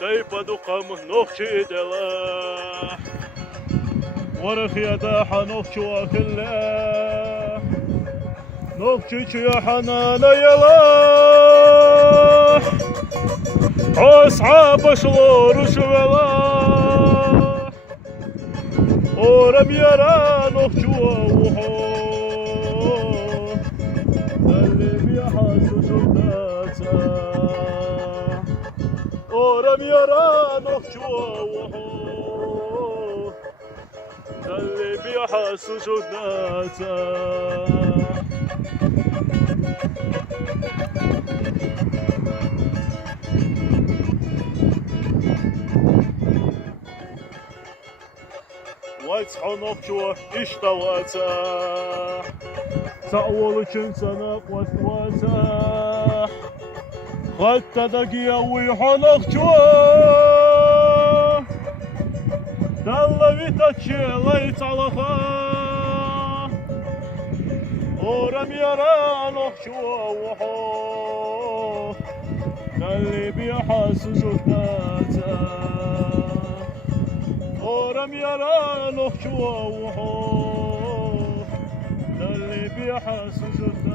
كيف دقم نخشي دلا ورخ يداح نخشو أخلا نخشي يا حنان يلا أصحاب شلور شولا أوراميرا نخشو وو هيو اللي بيحاسو شداتا أوراميرا نخشو وو هيو اللي بيحاسو شداتا واتحو نخشو اشتواتا سأول شنسنا قوتواتا خدت دقيا ويحو نخشو دالا بيتاتشي ليت على خا أوراميرا نخشو وحو اللي بيحاسو شداتا أوراميرا نخشو وو هيو اللي بيحاسو شداتا